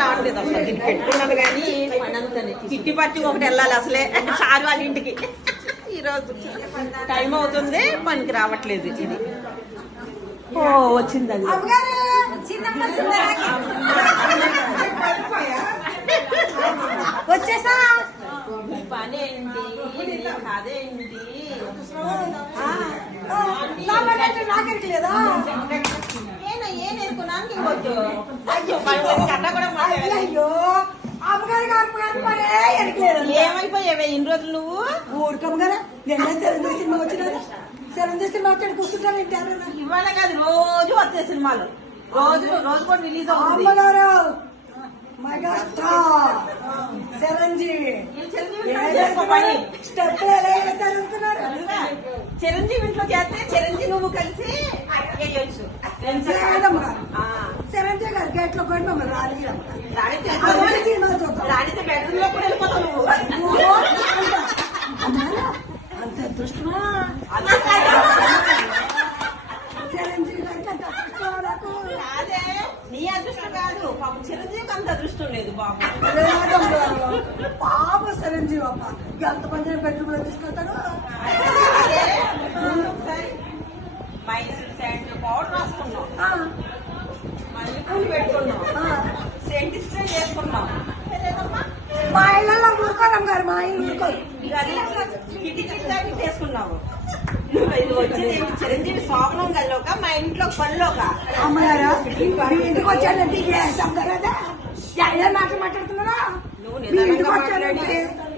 రావట్లేదు అసలు దీన్ని పెట్టుకున్నాను కానీ కిట్టి పట్టి ఒకటి వెళ్ళాలి అసలే చారు వాళ్ళ ఇంటికి. ఈరోజు టైం అవుతుంది, పనికి రావట్లేదు ఇది. ఓ వచ్చింది అది. వచ్చేసా పని ఏంటి అదేంటి నాకెరికి లేదా అయ్యో అమ్మగారికి అమ్మగారి పనే ఎరకలేదు. ఏమైపోయావే ఇన్ని రోజులు నువ్వు? ఊరికమ్మగారా నిన్న చిరంజీవి సినిమా వచ్చినది. చిరంజీవి సినిమా వచ్చాడు కూర్చుంటాను ఇంటారు. ఇవాళ కాదు రోజు వచ్చే సినిమాలు, రోజు కూడా రిలీజ్ అవుతుంది. అమ్మగారు మెగాస్టార్ చిరంజీవి స్టెప్ చిరంజీవి ఇంట్లో చేస్తే చిరంజీవి నువ్వు కలిసి వేయొచ్చు. చిరంజీవి గారు గేట్ లో కూడా మమ్మల్ని రాణితే బెడ్రూమ్ లో కూడా వెళ్ళిపోతావు నువ్వు. అంత అదృష్టమా చిరంజీవి గారికి అంత అదృష్టం నాకు? అదే నీ అదృష్టం కాదు, పాపం చిరంజీవికి అంత అదృష్టం లేదు బాబు. పాప చిరంజీవి అప్ప ఎంతమంది బెడ్రూమ్ లో తీసుకెళ్తాడు. మైసూర్ శాండ్ పౌడర్ రాసుకున్నాం, మళ్ళీ పూలు పెట్టుకున్నాం, సెంట్ స్ప్రే చేసుకున్నాం. మా ఇళ్ళలో ఊరుకోరం గారు, మా ఇల్లు ఊరుకోరు. కిటి చేసుకున్నావు. ఇది వచ్చింది చిరంజీవి శోభనం గదిలోక మా ఇంట్లో పనిలోక. అమ్మగారు మీ ఇంటికి వచ్చాడంటే మాటలు మాట్లాడుతున్నారా? నువ్వు నిజంగా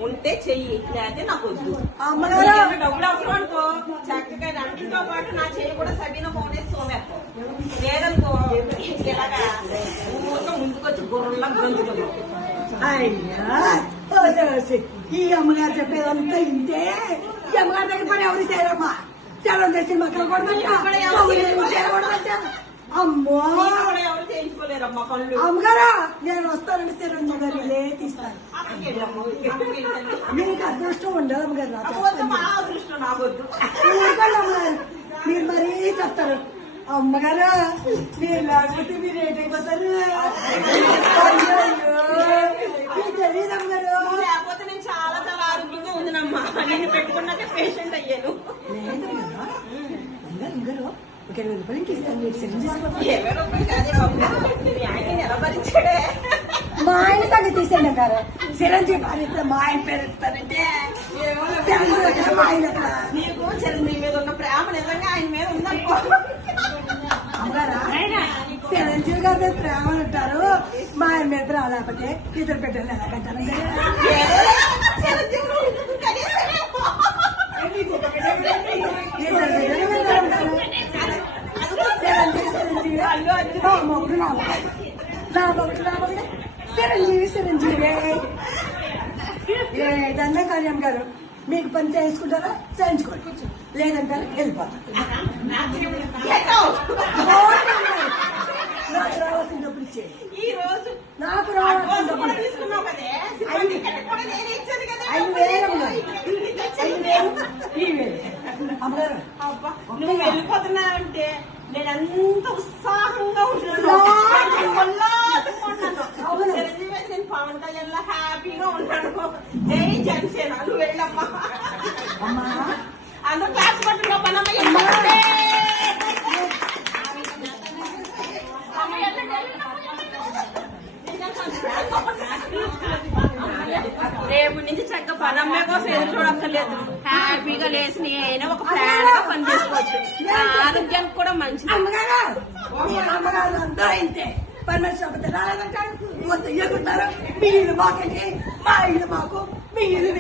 ఉంటే చెయ్యి, లేకపోతే నాకు వద్దు. అమ్మగారు డబ్బులు అవసరం అనుకో చక్కగా అన్నింటితో పాటు నా చెయ్యి కూడా సబీన ఫోన్ వేసి సోమేస్తాం. లేదనుకో ఇలాగా ఊరితో ముందుకొచ్చి గుర్రంలా గొంతుతుంది. అయ్యా ఈ అమ్మగారు చెప్పేదంతా ఇంటే ఈ అమ్మగారి దగ్గర పని ఎవరు చేయరమ్మా. సెలవు చేసి మక్కలు కూడా అమ్మో ఎవరు చేయించుకోలేరమ్మా పనులు. అమ్మగారా నేను వస్తానండి చిరంజీవి గారు ఇల్లే తీస్తాను. మీకు అదృష్టం ఉండదు అమ్మగారు. అదృష్టం నాకొద్దు. అమ్మగారు మీరు మరీ చెప్తారు. అమ్మగారు మీరు లేకపోతే మీరు ఏంటైపోతారు. మీకు తెలియదు అమ్మగారు. లేకపోతే నేను చాలా చాలా ఆరోగ్యంగా ఉందినమ్మా. నేను పెట్టుకున్నాకే పేషెంట్ అయ్యాను. లేదు అమ్మగారు ఒక 20 రూపాయలకి ఇస్తాను. మీరు చిరంజీవి 20 రూపాయలు కాదే బాబు, ఆయన ఎలా భరించాడే. మా ఆయన సంగతి తీసేయండి అమ్మారు. చిరంజీవి భార్య మా ఆయన పేరు ఎత్తానంటే మా ఆయన నీకు చిరంజీవి మీద ఉన్న ప్రేమ నిజంగా ఆయన మీద ఉందనుకో. అమ్మగారా చిరంజీవి గారి మీద ప్రేమ అంటారు, మా ఆయన మీద ప్రేమ లేకపోతే ఇద్దరు పెట్టారు ఎలాగంటారు. మొగుడు నా మొగుడు చిరంజీవి ఏదన్నా కార్యం గారు మీకు పని చేసుకుంటారా చేయించుకోండి, లేదంటారా వెళ్ళిపోతారు. నాకు రావాల్సిన డబ్బులు ఇచ్చే ఈ రోజు నాకు రావాల్సిన డబ్బులు 5,000 అమ్మగారు. నువ్వు వెళ్ళిపోతున్నా అంటే నేను ఎంత ఉత్సాహంగా ఉంటున్నాను. చిరంజీవి నేను పవన్ కళ్యాణ్ లా హ్యాపీగా ఉంటాను. జై జనసేన. నువ్వు వెళ్ళమ్మా. అందరూ క్లాస్ పట్టులో పనమ్మ. రేపు నుంచి చక్కగా పనమ్మే కోసం ఎదురు చూడక్కర్లేదు. హ్యాపీగా లేచి నేనే ఒక ప్లాన్ గా పని చేసుకోవచ్చు. ఆరోగ్యానికి కూడా మంచిది. అమ్మగారు అంతా ఇంతే పని మనిషి రాలేదంటారు, మొత్తం ఎగురుతారు. మీ ఇల్లు మాకండి, మా ఇల్లు మాకు, మీ ఇల్లు